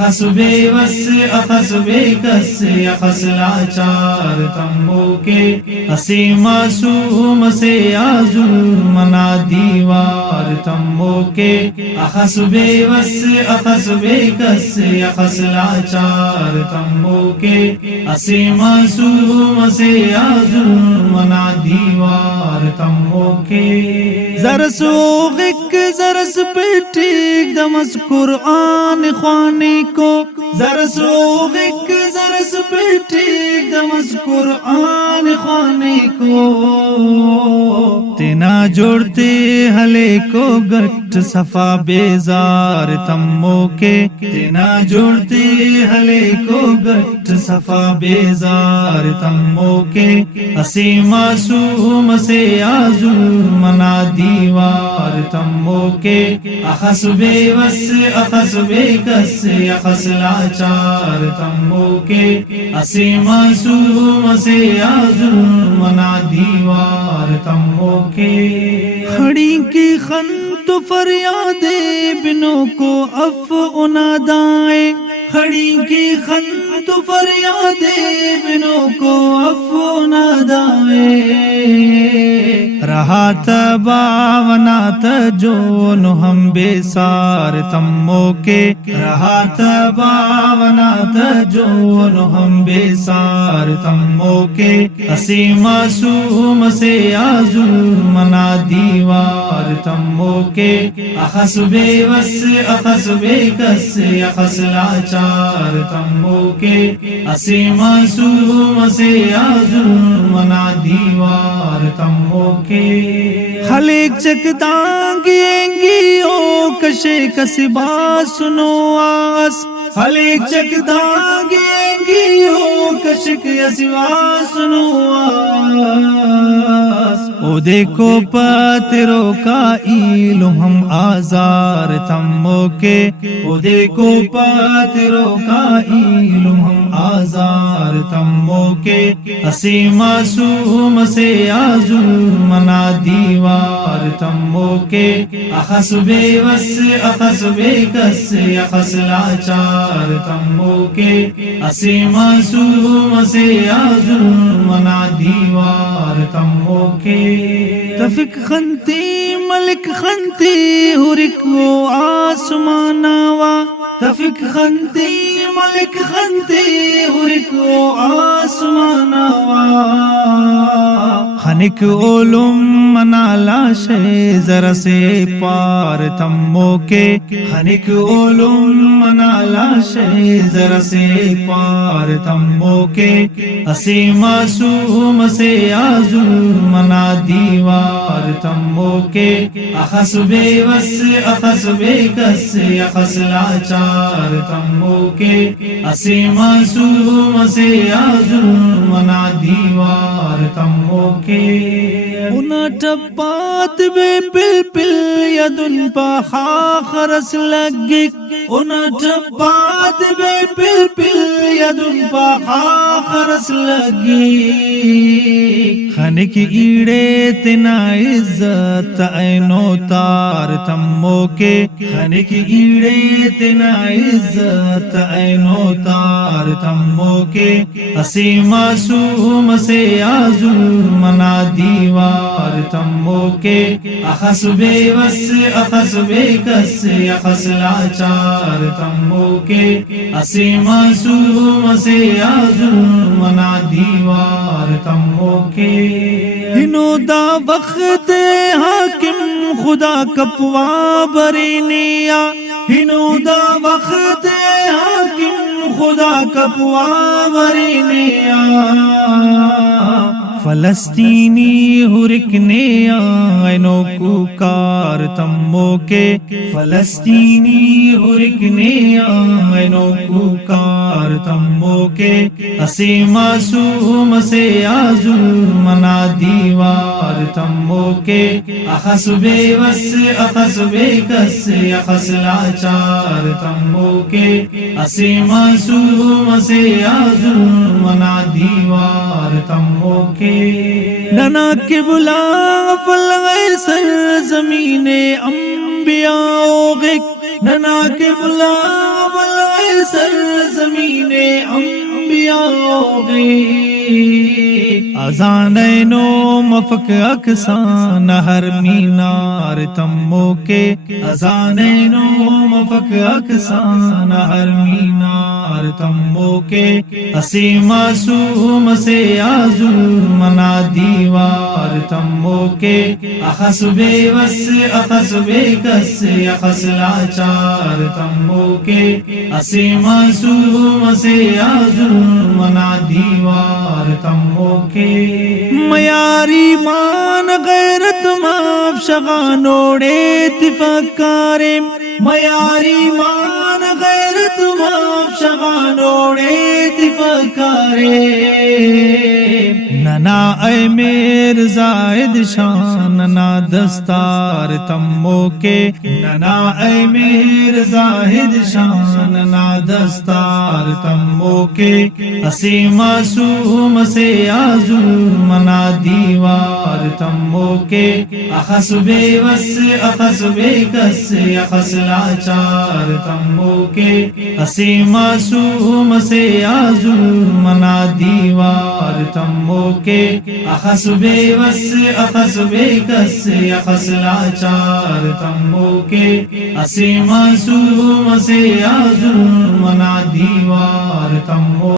اخس بے وس اخس بے کس اخس لاچار تمبو کے اسی معصوم سے ظلم نا دیوار تمبو کے اخس بے وس اخس بے کس اخس لاچار تمبو کے اسی معصوم سے ظلم نا دیوار تمبو کے زرس و غک زرس پیٹی دمس قرآن خوانی کو زرس و غک زرس پیٹی دمس قرآن خوانی کو تینا جوڑتے ہلے کو گٹ صفا بیزار تمو کے تینا جوڑتے ہلے کو گٹ صفا بیزار تمو کے اسی معصوم سے ظلم نا دیوار تمو کے اخس بے وس اخس بے کس اخس لاچار تمو کے اسی معصوم سے ظلم نا دیوار تمو کے کھڑی کی خنت فریادے بنوں کو عفو نادائیں کھڑی کی خنت فریادے بنوں کو عفو نادائیں رہا تباونات جون ہم بے سار تمو کے رہا تباونات جون ہم بے سار تمو کے اسی معصوم سے ظلم نا دیوار تمو کے اخس بے وس اخس بے کس اخس لاچار تمو کے اسی معصوم سے ظلم نا دیوار تمو کے خلیق چکدانگیں گی او کشے کسبا سنو آس خلیق چکدانگیں گی او کشک یسوا سنو آس او دیکھو پاترو کا ایلو ہم آزار تمو کے او دیکھو پاترو کا ایلو ہم آزار تمو کے اسی معصوم سے ظلم نا دیوار تمو کے اخس بے وس اخس بے کس اخس لاچار تمو کے اسی معصوم سے ظلم نا دیوار تمو کے تفک خنتی ملک خنتی ہرک و آسماناوا تفک خنتی ملک خنتی ہرک و آسماناوا خنک علم منالا شے ذرا سے پار تمو کے خنک علم منالا شے ذرا سے پار تمو کے اسی معصوم سے ظلم نا دیوار تمو کے اخس بے وس اخس بے کس اخس لاچار تمو کے اسی معصوم سے ظلم نا دیوار تمو کے اونا ٹپات بے پل پل یدن پا خاخرس لگک اونا ٹپات بے پل پل یدن پا خاخرس لگک خنک ایڑے تنا عزت اینو تار تمو کے خنک ایڑے تنا عزت اینو تار تمو کے اسی معصوم سے ظلم نا دیوار تمو کے اخس بے وس اخس بے کس اخس لاچار تمو کے اسی معصوم سے ظلم نا دیوار تمو کے ہنو دا وقت حاکم خدا کپوا برینیا ہنو دا وقت حاکم خدا کپوا برینیا فلسطینی ہرکنے آئینو کوکار تمو کے فلسطینی ہرکنے آئینو کوکار تمو کے اسی معصوم سے ظلم نا دیوار تمو کے اخس بے وس اخس بے کس اخس لاچار تمو کے اسی معصوم سے ظلم نا دیوار تمو کے ننا کے بلا فلغی سر زمین انبیاء غک ننا کے بلا فلغی سر زمین انبیاء گئے اذان نو مفک اکسان ہر مینار تمو کے اذان نو مفک اکسان ہر مینار تمو کے اسی معصوم سے ظلمنا دیوار تمو کے اخس بے وس اخس بے کس اخس لاچار تمو کے اسی معصوم سے ظلمنا دیوار تمو کے میاری مان غیرت ماف شغانوڑے تفکارے میاری مان غیرت ماف شغانوڑے تفکارے ننا اے میر زائد شان ننا دستار تمو کے ننا اے میر زاہد شان ننا دستار تمو کے اسی معصوم سے ظلمنا دیوار تمو کے اخس بے وس اخس بے کس اخس لاچار تمو کے اسی معصوم سے ظلمنا دیوار تمو کے اخس بے وس اخس بے کس اخس لاچار تمو کے اسی معصوم سے ظلمنا دیوار تمو